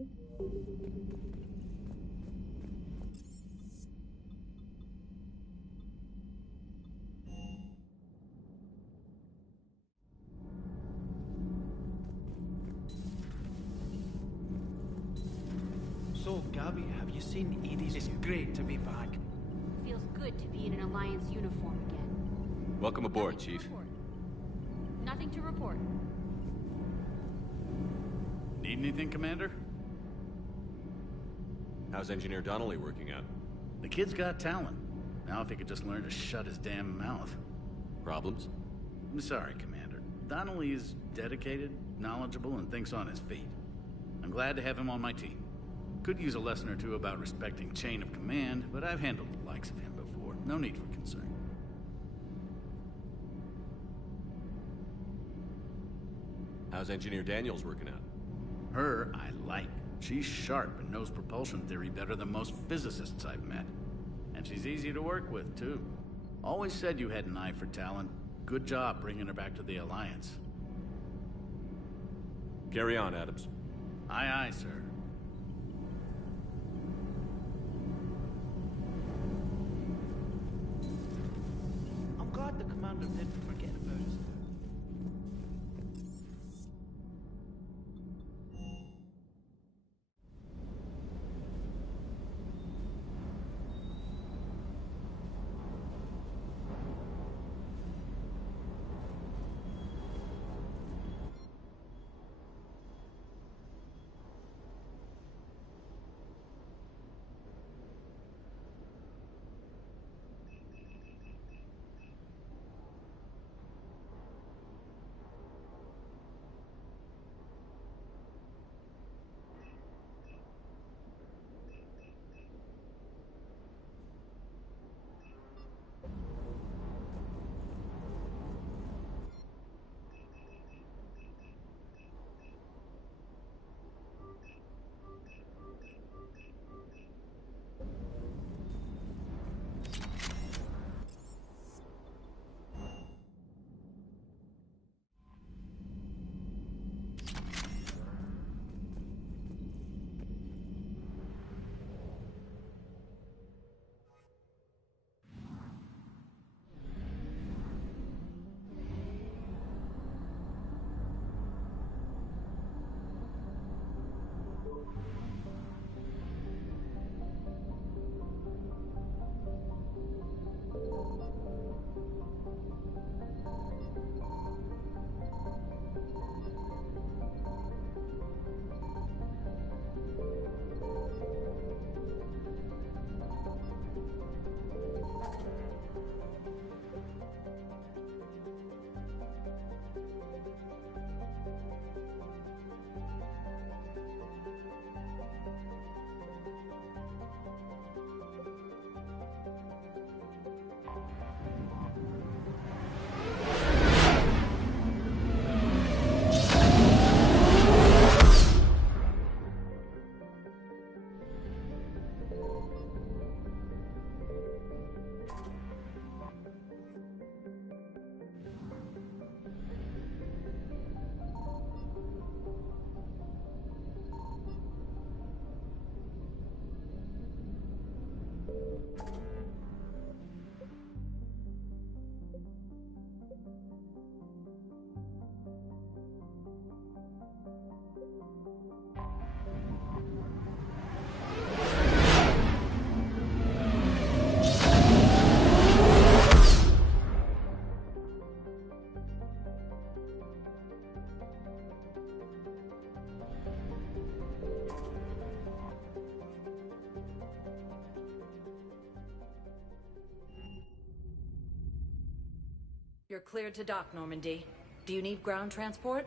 So, Gabby, have you seen Edie's? It's great to be back. Feels good to be in an Alliance uniform again. Welcome aboard, Chief. Nothing to report. Need anything, Commander? How's Engineer Donnelly working out? The kid's got talent. Now if he could just learn to shut his damn mouth. Problems? I'm sorry, Commander. Donnelly is dedicated, knowledgeable, and thinks on his feet. I'm glad to have him on my team. Could use a lesson or two about respecting chain of command, but I've handled the likes of him before. No need for concern. How's Engineer Daniels working out? Her, I like. She's sharp and knows propulsion theory better than most physicists I've met. And she's easy to work with, too. Always said you had an eye for talent. Good job bringing her back to the Alliance. Carry on, Adams. Aye, aye, sir. I'm glad the commander didn't forget about us. You're cleared to dock, Normandy. Do you need ground transport?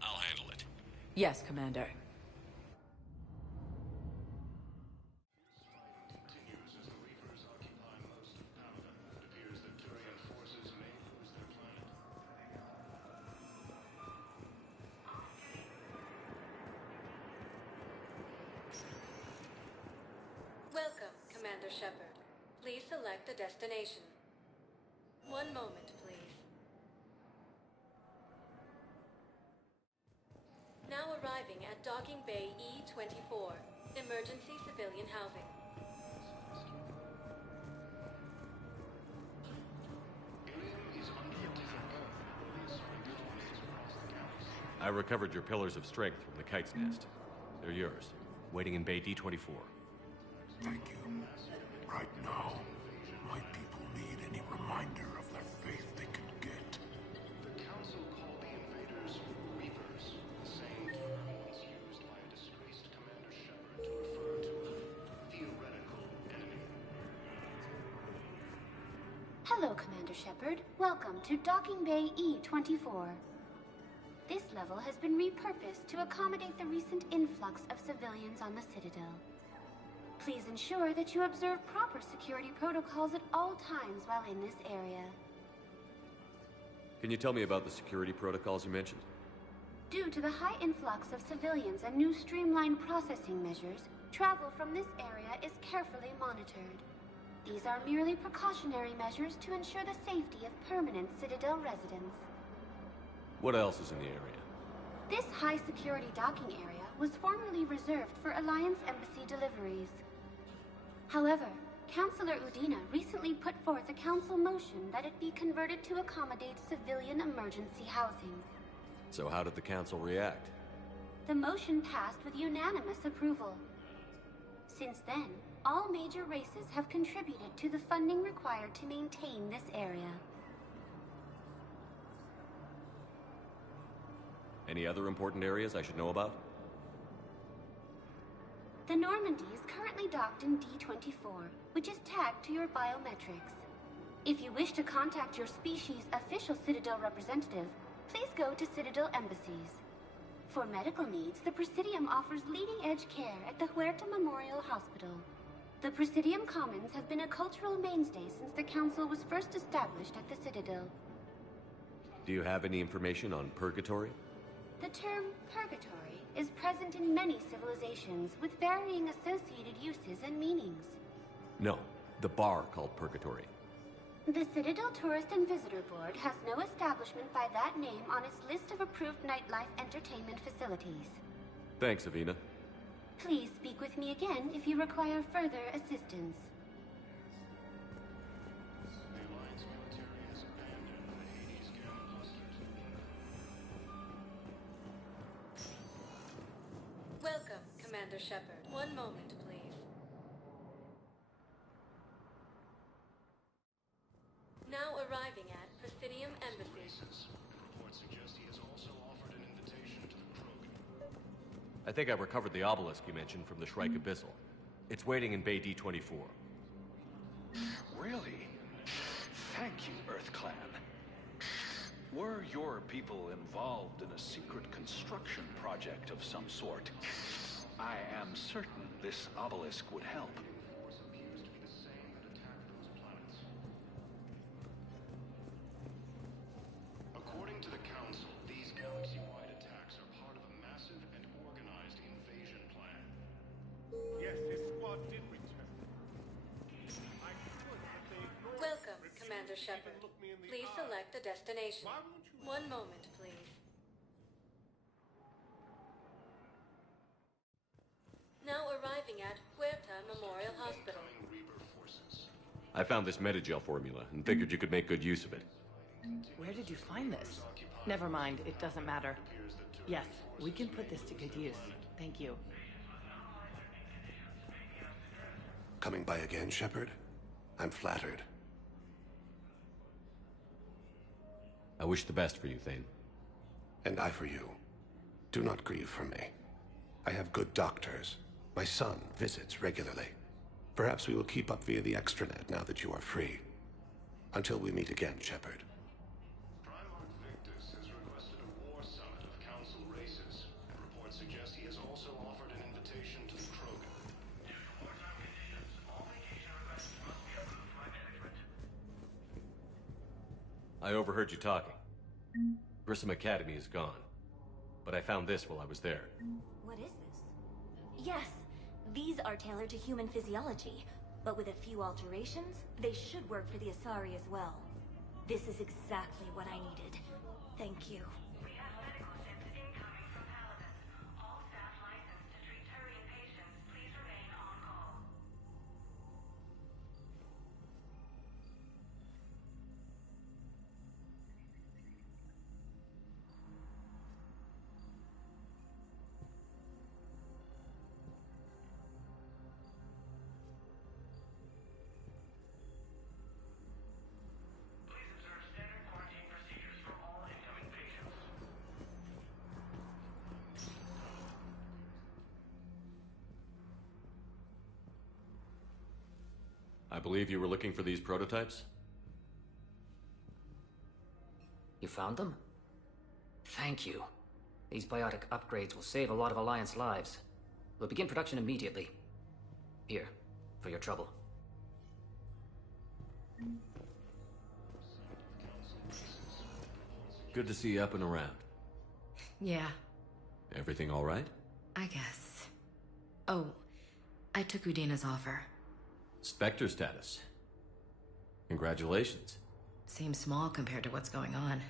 I'll handle it. Yes, Commander. Welcome, Commander Shepard. Please select a destination. One moment, please. Now arriving arriving at Docking Bay E-24, emergency civilian housing. I recovered your pillars of strength from the Kite's Nest. They're yours, waiting in Bay D-24. Thank you. Right now, my people need any reminder of their faith they can get. The Council called the invaders Reapers, the same term once used by a disgraced Commander Shepard to refer to a theoretical enemy. Hello, Commander Shepard. Welcome to Docking Bay E-24. This level has been repurposed to accommodate the recent influx of civilians on the Citadel. Please ensure that you observe proper security protocols at all times while in this area. Can you tell me about the security protocols you mentioned? Due to the high influx of civilians and new streamlined processing measures, travel from this area is carefully monitored. These are merely precautionary measures to ensure the safety of permanent Citadel residents. What else is in the area? This high-security docking area was formerly reserved for Alliance Embassy deliveries. However, Councilor Udina recently put forth a council motion that it be converted to accommodate civilian emergency housing. So how did the Council react? The motion passed with unanimous approval. Since then, all major races have contributed to the funding required to maintain this area. Any other important areas I should know about? The Normandy is currently docked in D-24, which is tagged to your biometrics. If you wish to contact your species' official Citadel representative, please go to Citadel embassies. For medical needs, the Presidium offers leading-edge care at the Huerta Memorial Hospital. The Presidium Commons have been a cultural mainstay since the Council was first established at the Citadel. Do you have any information on Purgatory? The term purgatory is present in many civilizations with varying associated uses and meanings. No, the bar called Purgatory. The Citadel Tourist and Visitor Board has no establishment by that name on its list of approved nightlife entertainment facilities. Thanks, Avina. Please speak with me again if you require further assistance. The Alliance military has abandoned the Hades Gem clusters. Welcome, Commander Shepard. One moment, please. Now arriving at Presidium Embassy. Reports suggest he has also offered an invitation to the Krogan. I think I recovered the obelisk you mentioned from the Shrike Abyssal. It's waiting in Bay D-24. Really? Thank you, Earth Clan. Were your people involved in a secret construction project of some sort, I am certain this obelisk would help. Force appears to be the same that attacked those planets. According to the Council, these galaxy-wide attacks are part of a massive and organized invasion plan. Yes, his squad did return. I could, but they ignored Welcome, refused Commander to Shepard. even look me in the Please eye. select a destination. Why won't you? One moment, please. Now arriving at Huerta Memorial Hospital. Incoming Reaper forces. I found this Metagel formula and figured you could make good use of it. Where did you find this? Never mind, it doesn't matter. Yes, we can put this to good use. Thank you. Coming by again, Shepard? I'm flattered. I wish the best for you, Thane. And I for you. Do not grieve for me. I have good doctors. My son visits regularly. Perhaps we will keep up via the extranet now that you are free. Until we meet again, Shepard. Primarch Victus has requested a war summit of Council races. Reports suggest he has also offered an invitation to the Krogan. I overheard you talking. Grissom Academy is gone. But I found this while I was there. What is this? Yes, these are tailored to human physiology, but with a few alterations, they should work for the Asari as well. This is exactly what I needed. Thank you. I believe you were looking for these prototypes? You found them? Thank you. These biotic upgrades will save a lot of Alliance lives. We'll begin production immediately. Here, for your trouble. Good to see you up and around. Yeah, Everything all right? I guess. Oh, I took Udina's offer. Spectre status. Congratulations. Seems small compared to what's going on.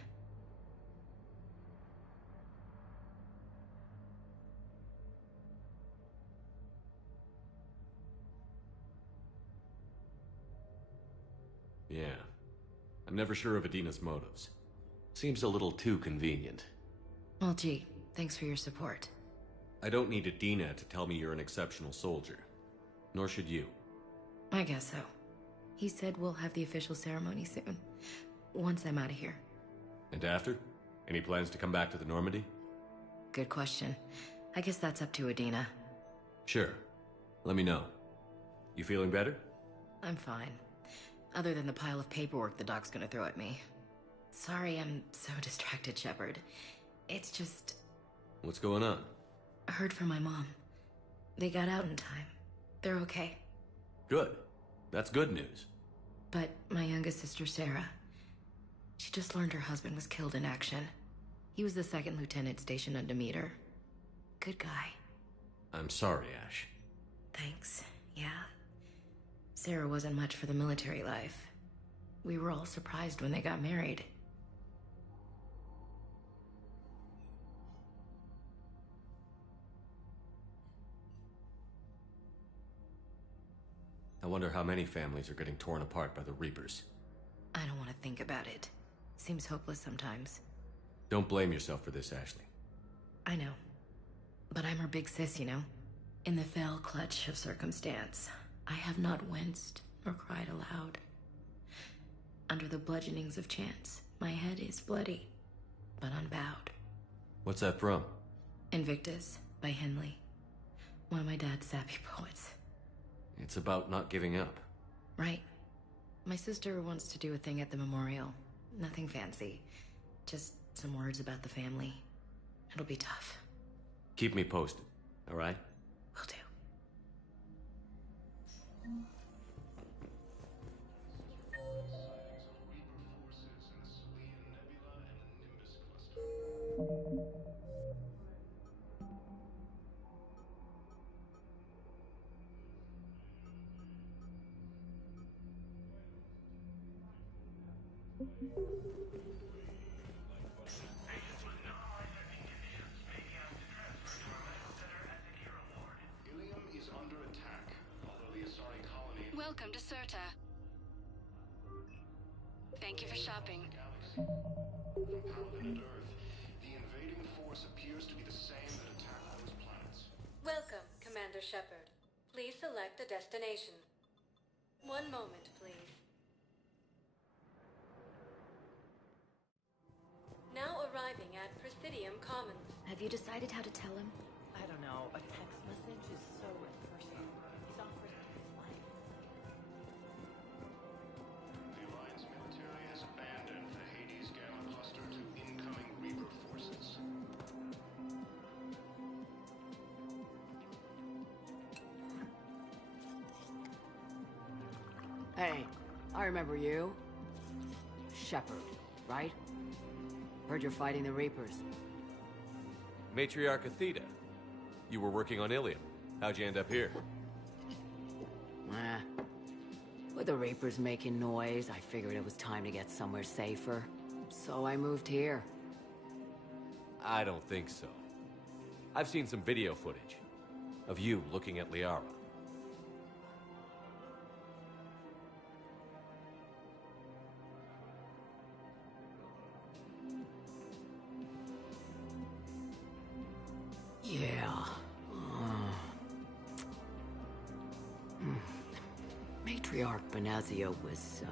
Yeah. I'm never sure of Adina's motives. Seems a little too convenient. Well, gee, thanks for your support. I don't need Adina to tell me you're an exceptional soldier. Nor should you. I guess so. He said we'll have the official ceremony soon. Once I'm out of here. And after? Any plans to come back to the Normandy? Good question. I guess that's up to Adina. Sure. Let me know. You feeling better? I'm fine. Other than the pile of paperwork the doc's gonna throw at me. Sorry I'm so distracted, Shepard. It's just... What's going on? I heard from my mom. They got out in time. They're okay. Good. That's good news. But my youngest sister, Sarah, she just learned her husband was killed in action. He was the second lieutenant stationed on Demeter. Good guy. I'm sorry, Ash. Thanks. Yeah. Sarah wasn't much for the military life. We were all surprised when they got married. I wonder how many families are getting torn apart by the Reapers. I don't want to think about it. Seems hopeless sometimes. Don't blame yourself for this, Ashley. I know. But I'm her big sis, you know? In the fell clutch of circumstance, I have not winced nor cried aloud. Under the bludgeonings of chance, my head is bloody, but unbowed. What's that from? Invictus by Henley. One of my dad's sappy poets. It's about not giving up. Right. My sister wants to do a thing at the memorial. Nothing fancy. Just some words about the family. It'll be tough. Keep me posted, all right? Will do. Ilium is under attack, although the Asari colony... Welcome to Serta. Thank you for shopping. From Paladin and Earth, the invading force appears to be the same that attacked those planets. Welcome, Commander Shepard. Please select a destination. One moment, please. Now arriving at Presidium Commons. Have you decided how to tell him? I don't know. A text message is so impersonal. He's offering his life. The Alliance military has abandoned the Hades Gamma cluster to incoming Reaper forces. Hey, I remember you. Shepard, right? Heard you're fighting the Reapers. Matriarch Athena. You were working on Ilium. How'd you end up here? With the Reapers making noise, I figured it was time to get somewhere safer. So I moved here. I don't think so. I've seen some video footage of you looking at Liara. Yeah. Matriarch Benazia was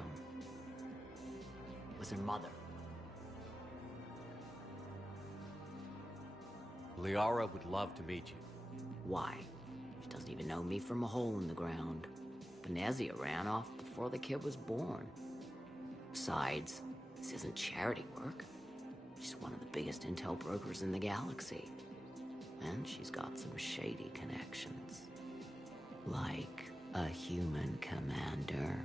her mother. Liara would love to meet you. Why? She doesn't even know me from a hole in the ground. Benezia ran off before the kid was born. Besides, this isn't charity work. She's one of the biggest intel brokers in the galaxy. And she's got some shady connections. Like a human commander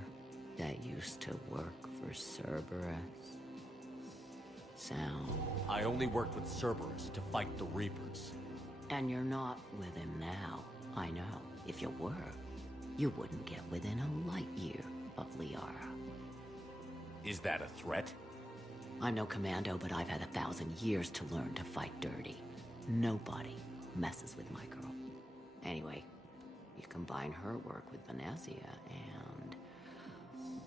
that used to work for Cerberus. Sound... I only worked with Cerberus to fight the Reapers. And you're not with him now. I know. If you were, you wouldn't get within a light year of Liara. Is that a threat? I'm no commando, but I've had 1,000 years to learn to fight dirty. Nobody messes with my girl. Anyway, you combine her work with Benezia and...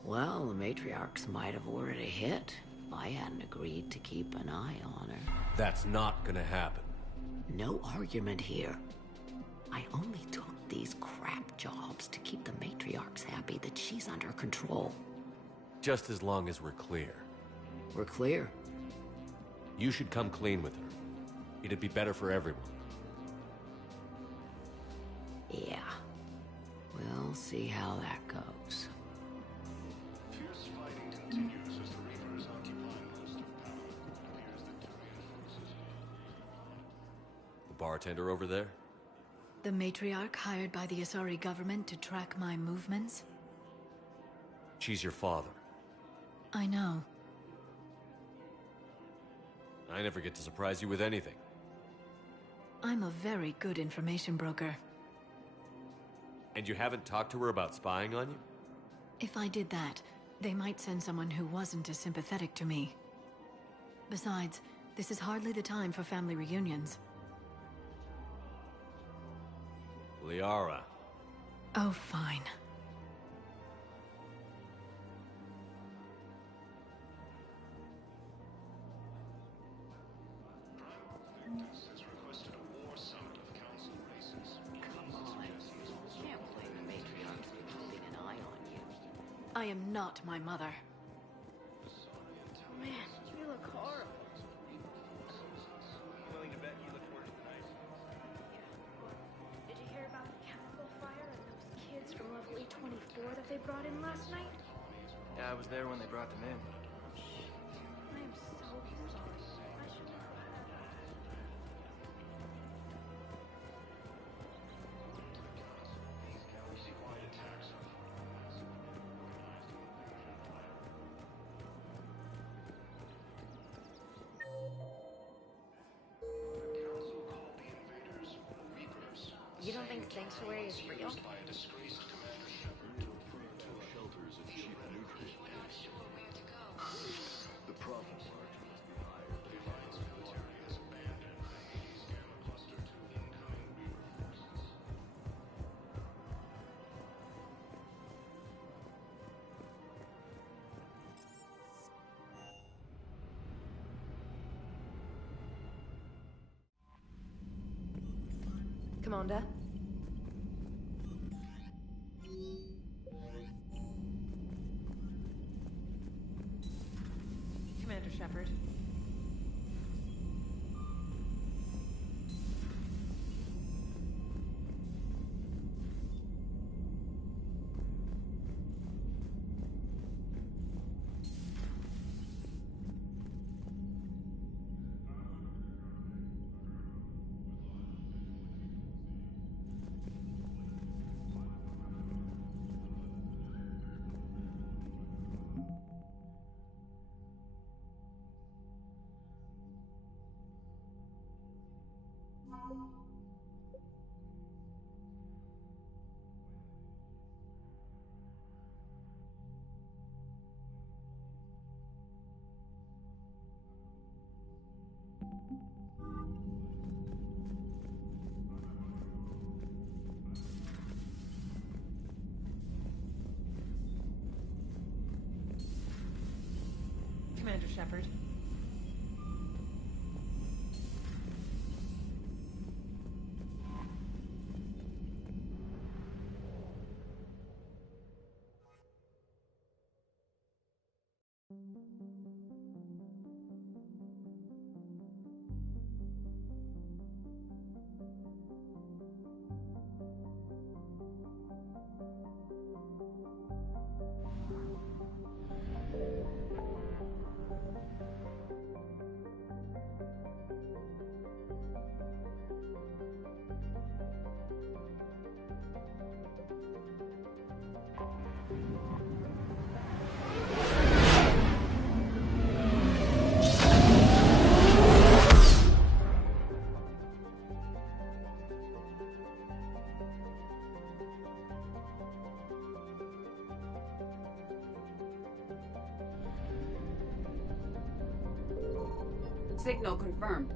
well, the Matriarchs might have ordered a hit if I hadn't agreed to keep an eye on her. That's not gonna happen. No argument here. I only took these crap jobs to keep the Matriarchs happy that she's under control. Just as long as we're clear. We're clear. You should come clean with her. It'd be better for everyone. Yeah. We'll see how that goes. Fierce fighting continues as the Reapers occupy most of power. It appears that Turian forces... The bartender over there? The matriarch hired by the Asari government to track my movements? She's your father. I know. I never get to surprise you with anything. I'm a very good information broker. And you haven't talked to her about spying on you? If I did that, they might send someone who wasn't as sympathetic to me. Besides, this is hardly the time for family reunions. Liara. Oh, fine. has requested a war summit of council races. Come on. Can't blame the Matriarchs for keeping an eye on you. I am not my mother. Man, you look horrible. Willing to bet you look worse tonight. Did you hear about the chemical fire and those kids from level E24 that they brought in last night? Yeah, I was there when they brought them in. I am so sorry. I should have... Galaxy-wide attacks are massive, organized The council called the invaders Reapers. You don't think Sanctuary is real? Used by a disgraced Commander Shepard to refer to shelters of cheap nutrients. The problem the Alliance military has abandoned the Hades Gamma Cluster to incoming Reaper forces. Commander? Commander Shepard. Commander Shepard. Signal confirmed.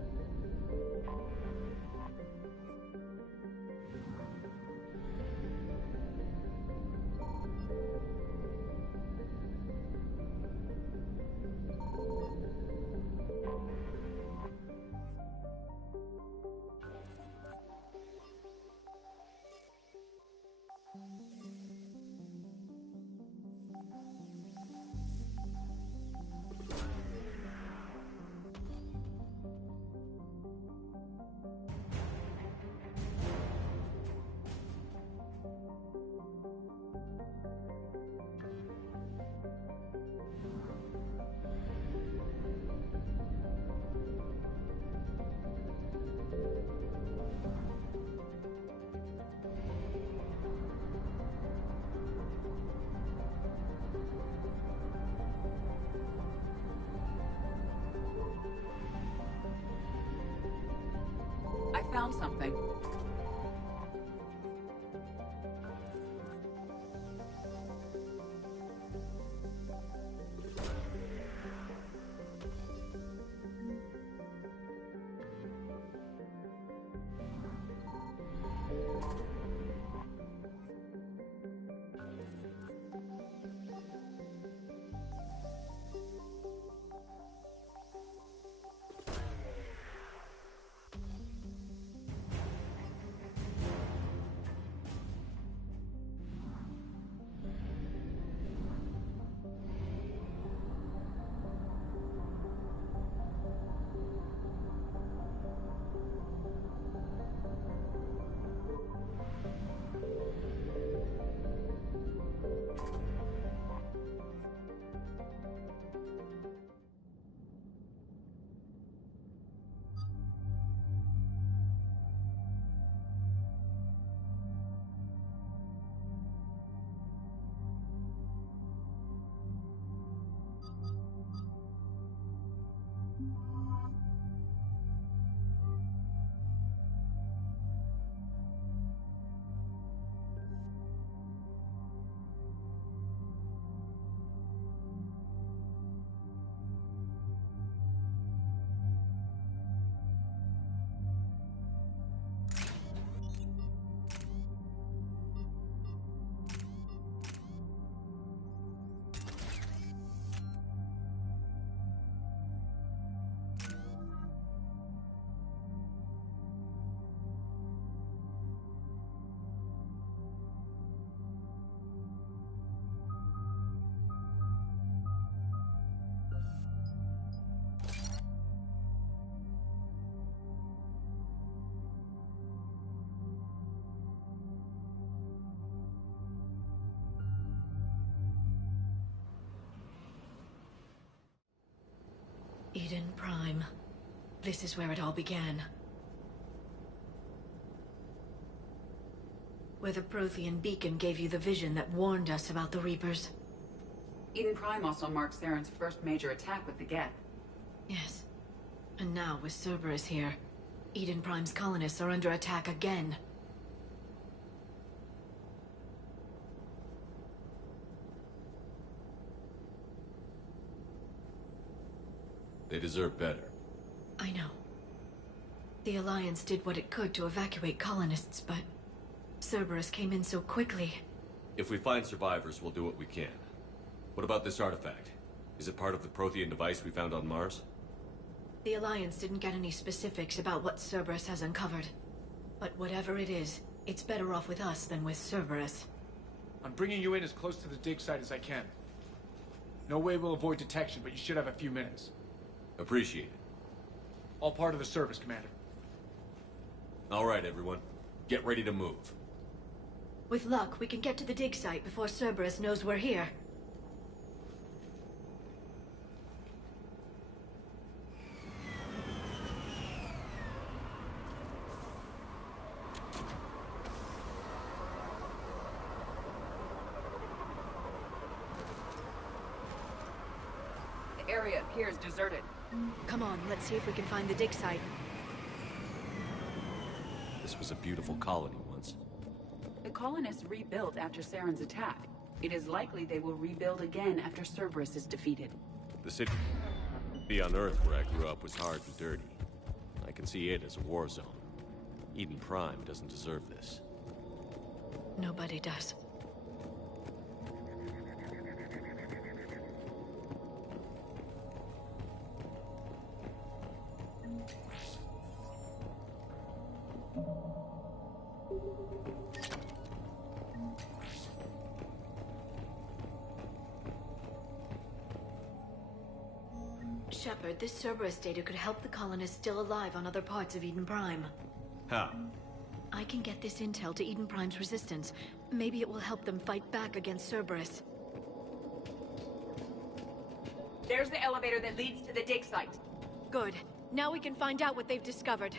I found something. Eden Prime. This is where it all began. Where the Prothean beacon gave you the vision that warned us about the Reapers. Eden Prime also marked Saren's first major attack with the Geth. Yes. And now, with Cerberus here, Eden Prime's colonists are under attack again. They deserve better. I know. The Alliance did what it could to evacuate colonists, but Cerberus came in so quickly. If we find survivors, we'll do what we can. What about this artifact? Is it part of the Prothean device we found on Mars? The Alliance didn't get any specifics about what Cerberus has uncovered. But whatever it is, it's better off with us than with Cerberus. I'm bringing you in as close to the dig site as I can. No way we'll avoid detection, but you should have a few minutes. Appreciate it. All part of the service, Commander. All right, everyone. Get ready to move. With luck, we can get to the dig site before Cerberus knows we're here. The area appears deserted. Come on, let's see if we can find the dig site. This was a beautiful colony once. The colonists rebuilt after Saren's attack. It is likely they will rebuild again after Cerberus is defeated. The city... The on Earth where I grew up was hard and dirty. I can see it as a war zone. Eden Prime doesn't deserve this. Nobody does. Shepard, this Cerberus data could help the colonists still alive on other parts of Eden Prime. How? I can get this intel to Eden Prime's resistance. Maybe it will help them fight back against Cerberus. There's the elevator that leads to the dig site. Good. Now we can find out what they've discovered.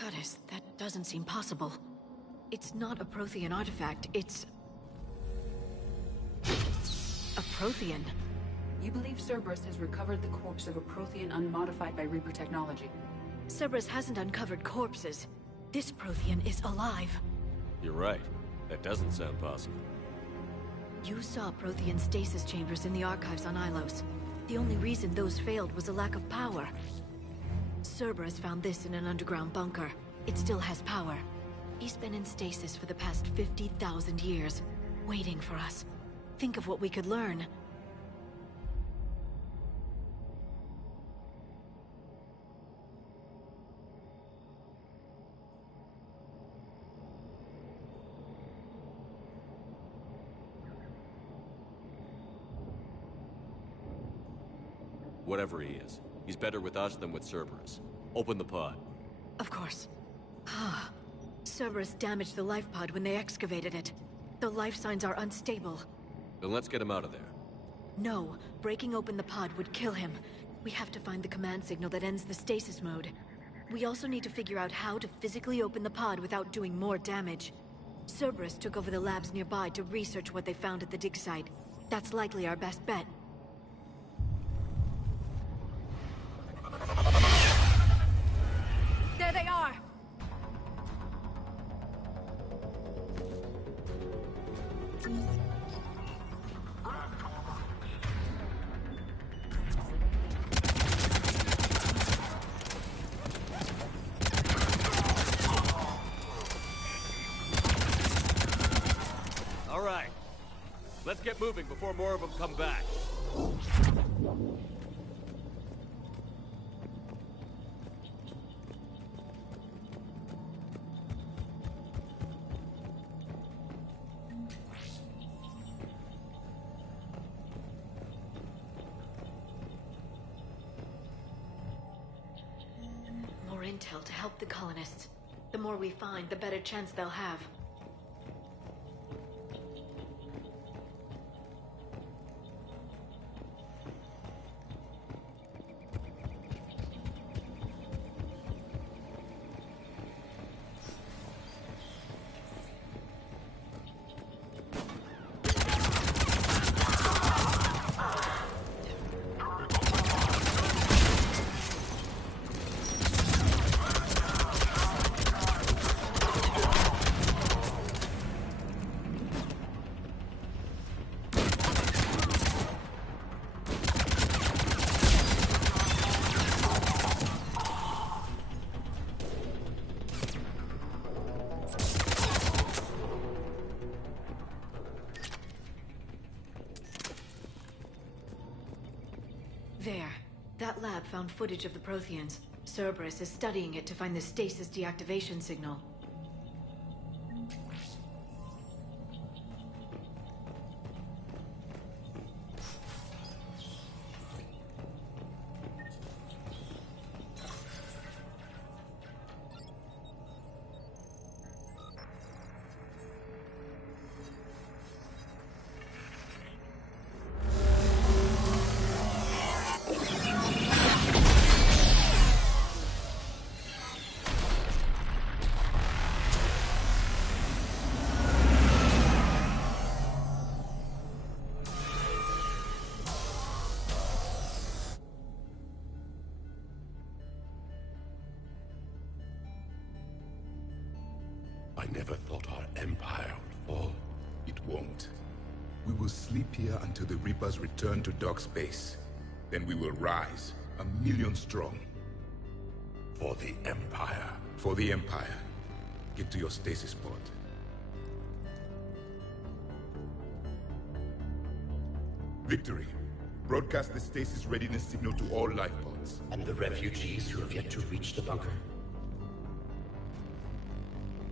Goddess, that doesn't seem possible. It's not a Prothean artifact, it's... a Prothean. You believe Cerberus has recovered the corpse of a Prothean unmodified by Reaper technology? Cerberus hasn't uncovered corpses. This Prothean is alive. You're right. That doesn't sound possible. You saw Prothean stasis chambers in the archives on Ilos. The only reason those failed was a lack of power. Cerberus found this in an underground bunker. It still has power. He's been in stasis for the past 50,000 years, waiting for us. Think of what we could learn. Whatever he is, he's better with us than with Cerberus. Open the pod. Of course. Ah. Cerberus damaged the life pod when they excavated it. The life signs are unstable. Then let's get him out of there. No, breaking open the pod would kill him. We have to find the command signal that ends the stasis mode. We also need to figure out how to physically open the pod without doing more damage. Cerberus took over the labs nearby to research what they found at the dig site. That's likely our best bet. There they are! All right. Let's get moving before more of them come back. More intel to help the colonists. The more we find, the better chance they'll have. There. That lab found footage of the Protheans. Cerberus is studying it to find the stasis deactivation signal. I never thought our empire would fall. It won't. We will sleep here until the Reapers return to dark space. Then we will rise, 1,000,000 strong. For the Empire. For the Empire. Get to your stasis pod. Victory. Broadcast the stasis readiness signal to all life pods. And the refugees who have yet to reach the bunker.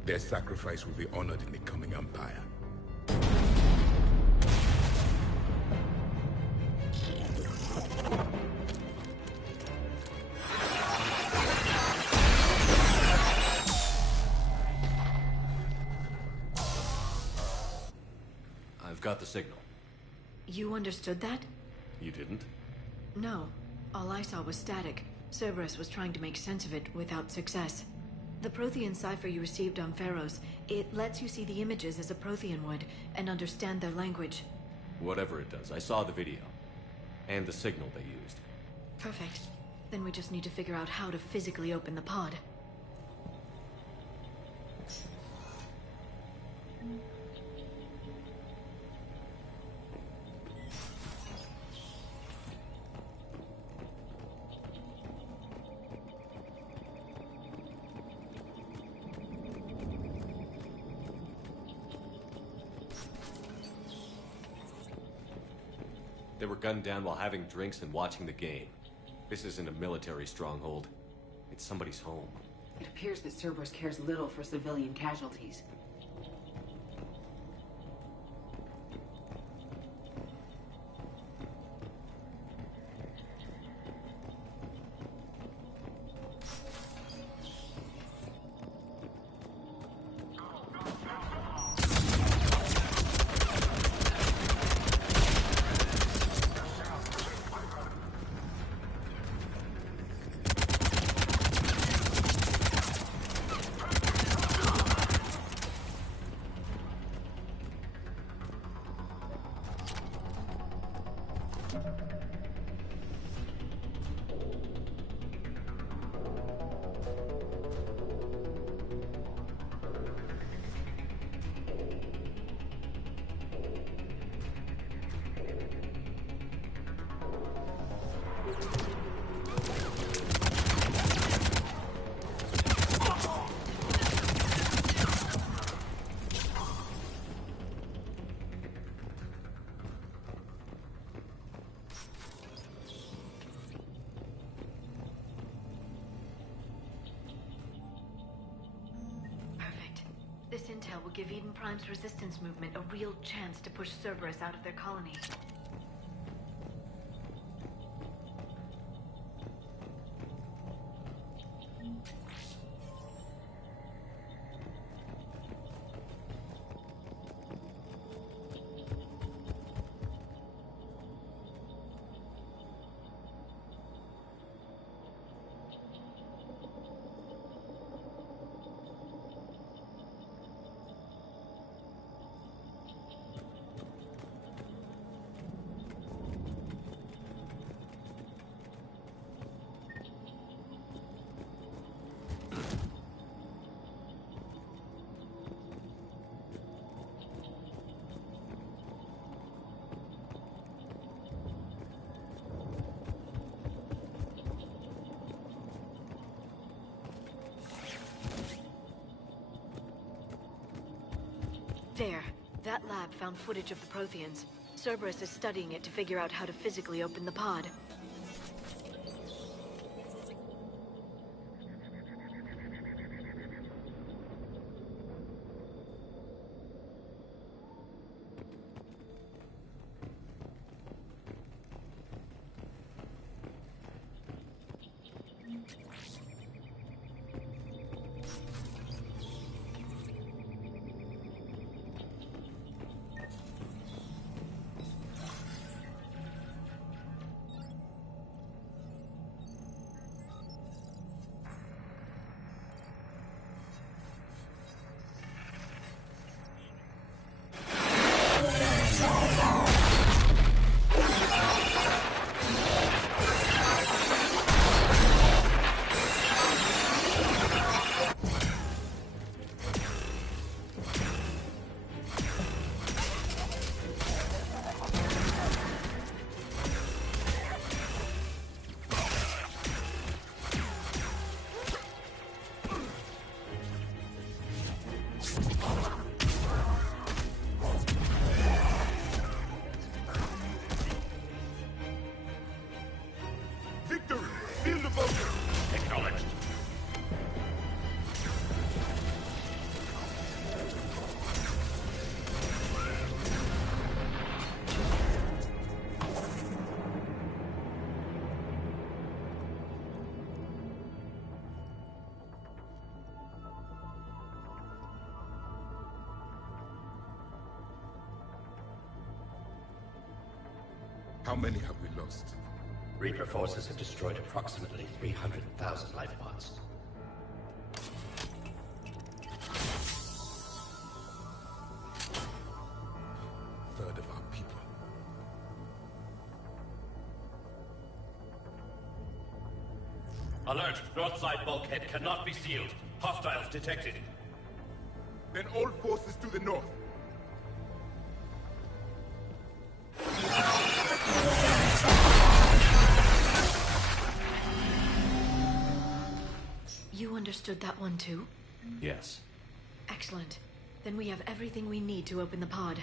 Their sacrifice will be honored in the coming Empire. I've got the signal. You understood that? You didn't? No. All I saw was static. Cerberus was trying to make sense of it without success. The Prothean cipher you received on Pharaohs, it lets you see the images as a Prothean would, and understand their language. Whatever it does, I saw the video. And the signal they used. Perfect. Then we just need to figure out how to physically open the pod. They were gunned down while having drinks and watching the game. This isn't a military stronghold. It's somebody's home. It appears that Cerberus cares little for civilian casualties. This intel will give Eden Prime's resistance movement a real chance to push Cerberus out of their colony. There. That lab found footage of the Protheans. Cerberus is studying it to figure out how to physically open the pod. How many have we lost? Reaper forces have destroyed approximately 300,000 life pods. Third of our people. Alert! North side bulkhead cannot be sealed. Hostiles detected. Then all forces to the north. You understood that one too? Yes. Excellent. Then we have everything we need to open the pod.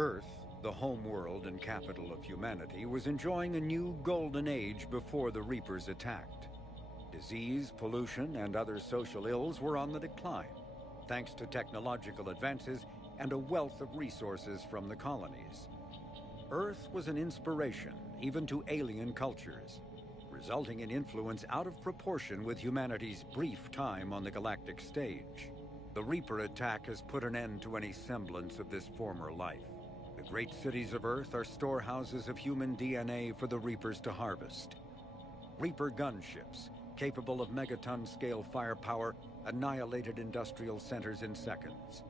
Earth, the home world and capital of humanity, was enjoying a new golden age before the Reapers attacked. Disease, pollution, and other social ills were on the decline, thanks to technological advances and a wealth of resources from the colonies. Earth was an inspiration even to alien cultures, resulting in influence out of proportion with humanity's brief time on the galactic stage. The Reaper attack has put an end to any semblance of this former life. The great cities of Earth are storehouses of human DNA for the Reapers to harvest. Reaper gunships, capable of megaton-scale firepower, annihilated industrial centers in seconds.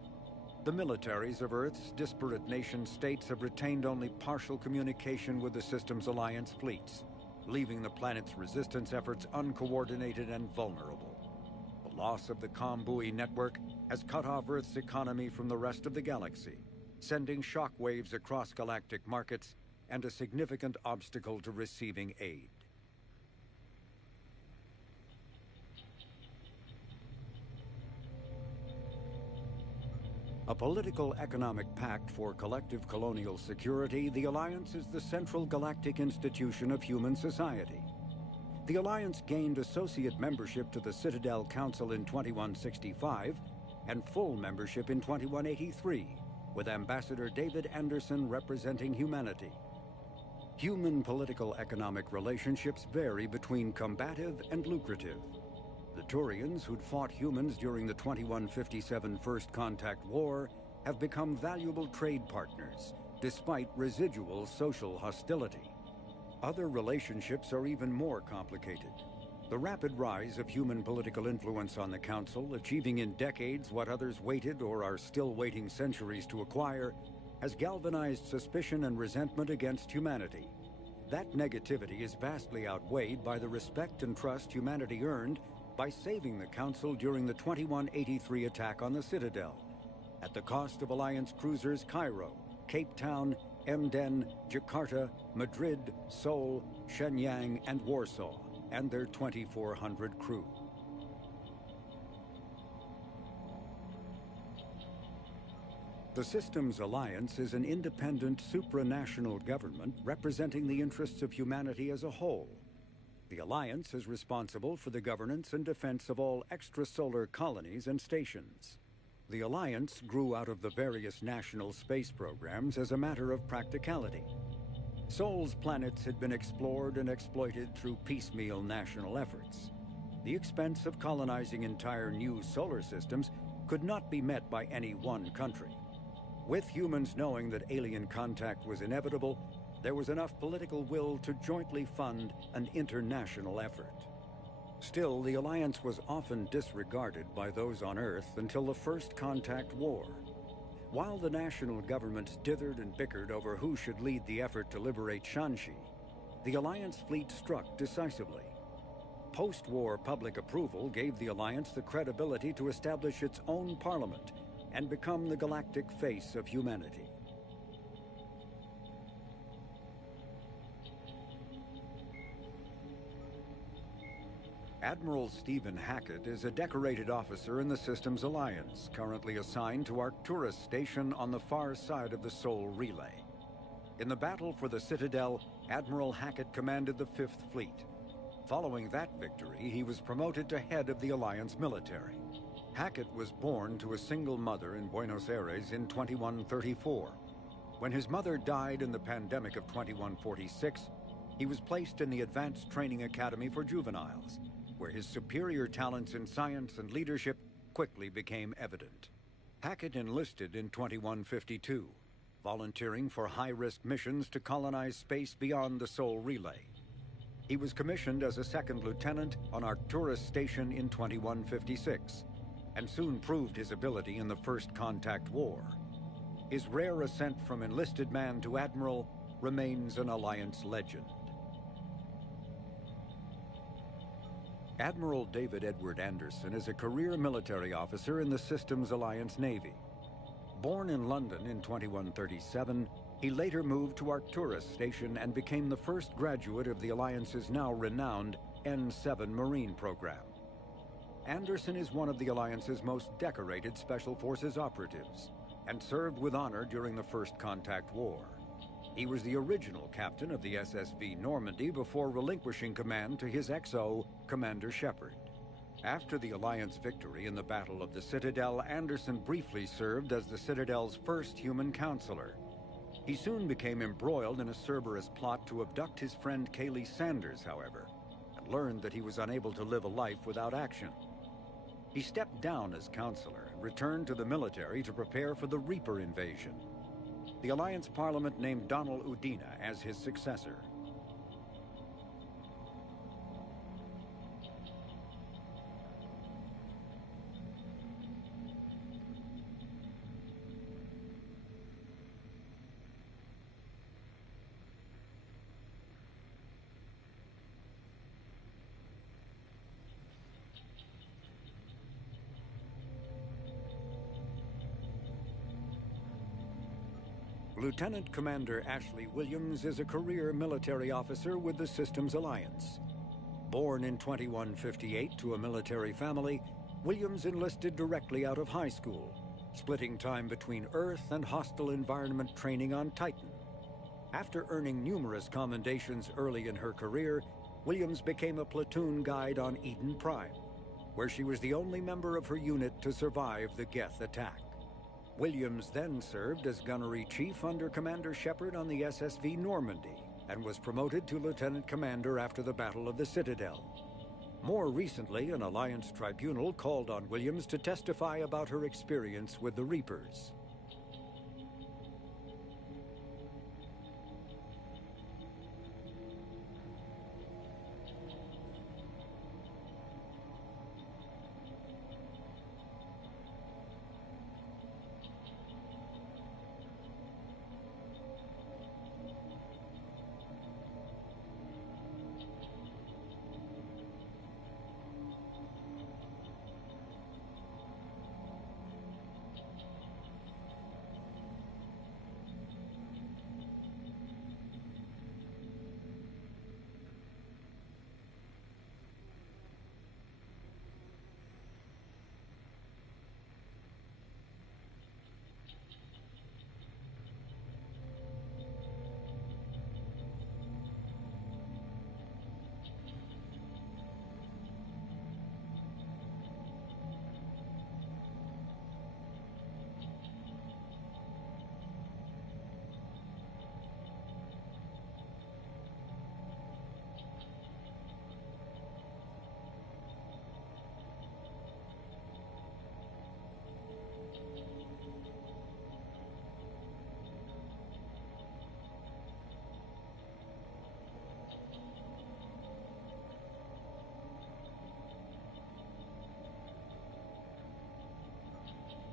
The militaries of Earth's disparate nation-states have retained only partial communication with the system's alliance fleets, leaving the planet's resistance efforts uncoordinated and vulnerable. The loss of the comm buoy network has cut off Earth's economy from the rest of the galaxy, sending shockwaves across galactic markets and a significant obstacle to receiving aid. A political economic pact for collective colonial security, the Alliance is the central galactic institution of human society. The Alliance gained associate membership to the Citadel Council in 2165 and full membership in 2183. With Ambassador David Anderson representing humanity. Human political-economic relationships vary between combative and lucrative. The Turians, who'd fought humans during the 2157 First Contact War, have become valuable trade partners, despite residual social hostility. Other relationships are even more complicated. The rapid rise of human political influence on the Council, achieving in decades what others waited or are still waiting centuries to acquire, has galvanized suspicion and resentment against humanity. That negativity is vastly outweighed by the respect and trust humanity earned by saving the Council during the 2183 attack on the Citadel, at the cost of Alliance cruisers Cairo, Cape Town, Emden, Jakarta, Madrid, Seoul, Shenyang, and Warsaw, and their 2,400 crew. The Systems Alliance is an independent supranational government representing the interests of humanity as a whole. The Alliance is responsible for the governance and defense of all extrasolar colonies and stations. The Alliance grew out of the various national space programs as a matter of practicality. Sol's planets had been explored and exploited through piecemeal national efforts. The expense of colonizing entire new solar systems could not be met by any one country. With humans knowing that alien contact was inevitable, there was enough political will to jointly fund an international effort. Still, the Alliance was often disregarded by those on Earth until the First Contact War. While the national governments dithered and bickered over who should lead the effort to liberate Shanxi, the Alliance fleet struck decisively. Post-war public approval gave the Alliance the credibility to establish its own parliament and become the galactic face of humanity. Admiral Stephen Hackett is a decorated officer in the Systems Alliance, currently assigned to Arcturus Station on the far side of the Sol Relay. In the battle for the Citadel, Admiral Hackett commanded the 5th Fleet. Following that victory, he was promoted to head of the Alliance military. Hackett was born to a single mother in Buenos Aires in 2134. When his mother died in the pandemic of 2146, he was placed in the Advanced Training Academy for Juveniles, where his superior talents in science and leadership quickly became evident. Hackett enlisted in 2152, volunteering for high-risk missions to colonize space beyond the Sol Relay. He was commissioned as a second lieutenant on Arcturus Station in 2156, and soon proved his ability in the First Contact War. His rare ascent from enlisted man to admiral remains an Alliance legend. Admiral David Edward Anderson is a career military officer in the Systems Alliance Navy. Born in London in 2137, he later moved to Arcturus Station and became the first graduate of the Alliance's now renowned N-7 Marine program. Anderson is one of the Alliance's most decorated Special Forces operatives and served with honor during the First Contact War. He was the original captain of the SSV Normandy before relinquishing command to his XO, Commander Shepard. After the Alliance victory in the Battle of the Citadel, Anderson briefly served as the Citadel's first human counselor. He soon became embroiled in a Cerberus plot to abduct his friend Kaylee Sanders, however, and learned that he was unable to live a life without action. He stepped down as counselor and returned to the military to prepare for the Reaper invasion. The Alliance Parliament named Donald Udina as his successor. Lieutenant Commander Ashley Williams is a career military officer with the Systems Alliance. Born in 2158 to a military family, Williams enlisted directly out of high school, splitting time between Earth and hostile environment training on Titan. After earning numerous commendations early in her career, Williams became a platoon guide on Eden Prime, where she was the only member of her unit to survive the Geth attack. Williams then served as gunnery chief under Commander Shepard on the SSV Normandy and was promoted to lieutenant commander after the Battle of the Citadel. More recently, an Alliance tribunal called on Williams to testify about her experience with the Reapers.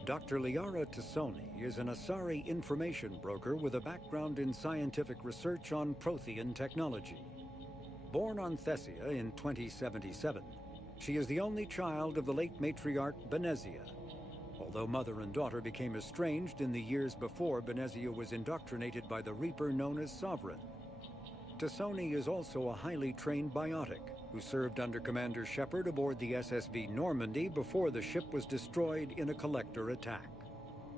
Dr. Liara Tassoni is an Asari information broker with a background in scientific research on Prothean technology. Born on Thessia in 2077, she is the only child of the late matriarch Benezia. Although mother and daughter became estranged in the years before Benezia was indoctrinated by the Reaper known as Sovereign. Tassoni is also a highly trained biotic who served under Commander Shepard aboard the SSV Normandy before the ship was destroyed in a collector attack.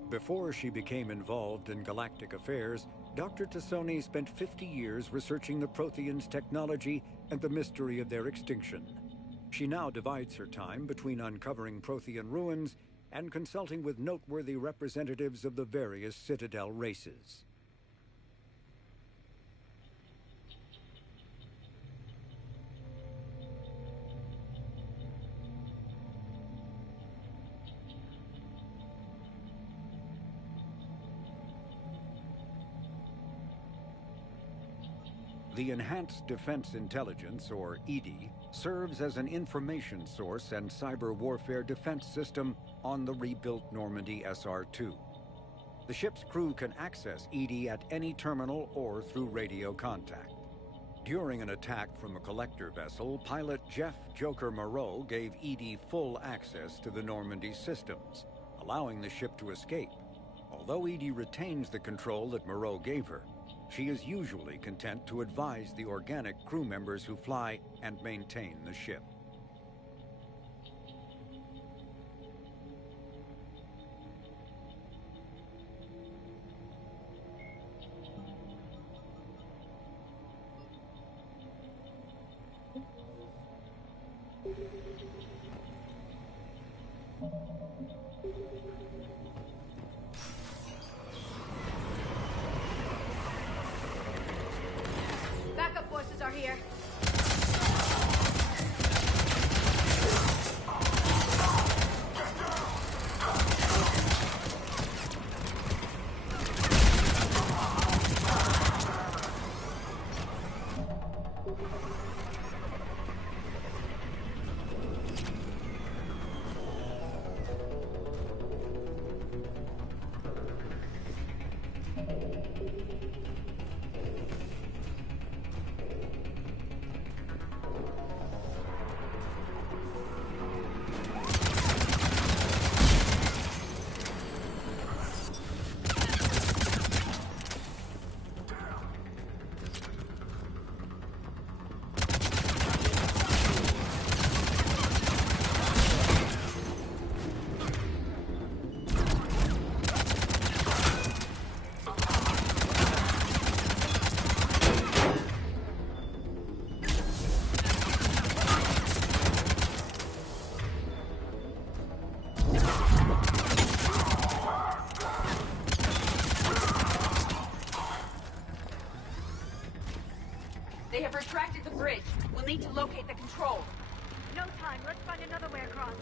Before she became involved in galactic affairs, Dr. Tassoni spent 50 years researching the Protheans' technology and the mystery of their extinction. She now divides her time between uncovering Prothean ruins and consulting with noteworthy representatives of the various Citadel races. The Enhanced Defense Intelligence, or EDI, serves as an information source and cyber warfare defense system on the rebuilt Normandy SR-2. The ship's crew can access EDI at any terminal or through radio contact. During an attack from a collector vessel, pilot Jeff Joker Moreau gave EDI full access to the Normandy systems, allowing the ship to escape. Although EDI retains the control that Moreau gave her, she is usually content to advise the organic crew members who fly and maintain the ship. Backup forces are here. They have retracted the bridge. We'll need to locate the control. No time. Let's find another way across.